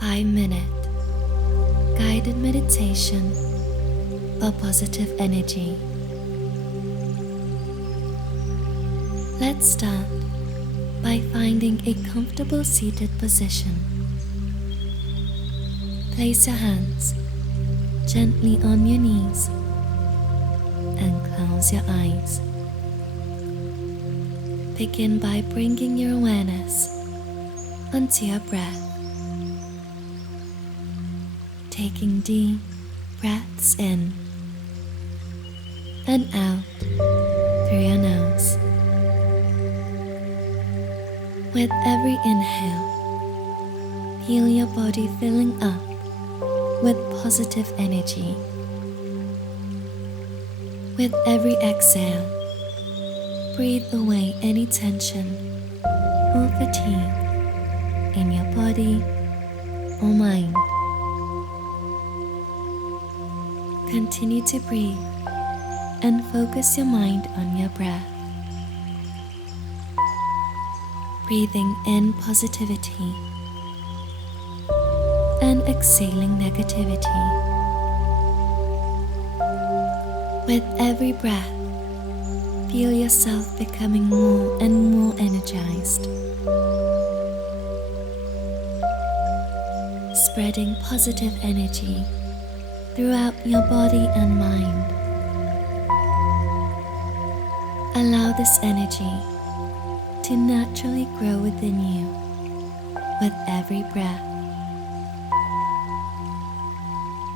5-minute guided meditation for positive energy. Let's start by finding a comfortable seated position. Place your hands gently on your knees and close your eyes. Begin by bringing your awareness onto your breath. Taking deep breaths in and out through your nose. With every inhale, feel your body filling up with positive energy. With every exhale, breathe away any tension or fatigue in your body or mind. Continue to breathe and focus your mind on your breath. Breathing in positivity and exhaling negativity. With every breath, feel yourself becoming more and more energized, spreading positive energy throughout your body and mind. Allow this energy to naturally grow within you with every breath,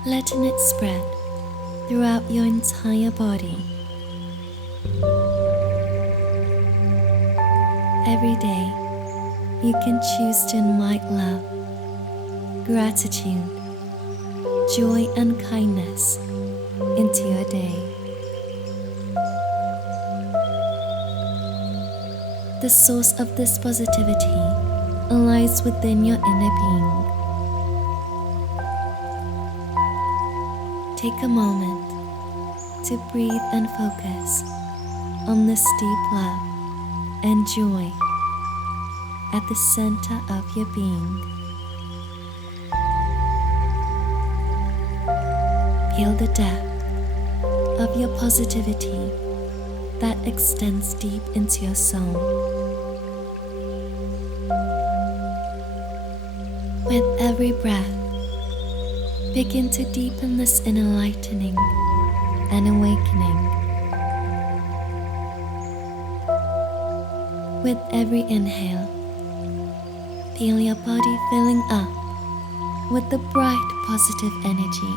letting it spread throughout your entire body. Every day, you can choose to invite love, gratitude, joy, and kindness into your day. The source of this positivity lies within your inner being. Take a moment to breathe and focus on this deep love and joy at the center of your being. Feel the depth of your positivity that extends deep into your soul. With every breath, begin to deepen this inner lightening and awakening. With every inhale, feel your body filling up with the bright positive energy.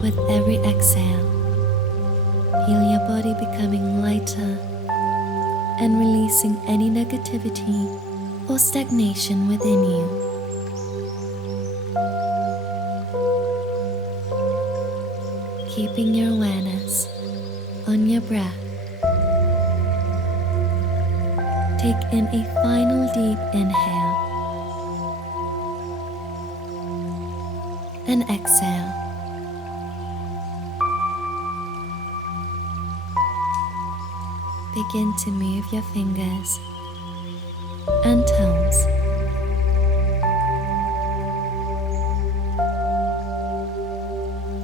With every exhale, feel your body becoming lighter and releasing any negativity or stagnation within you. Keeping your awareness on your breath, take in a final deep inhale and exhale. Begin to move your fingers and toes.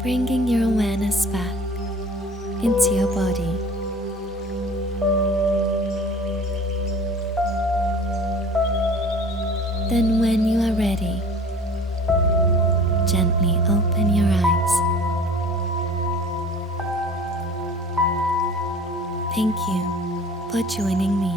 Bringing your awareness back into your body. Then when you are ready, gently open your eyes. Thank you for joining me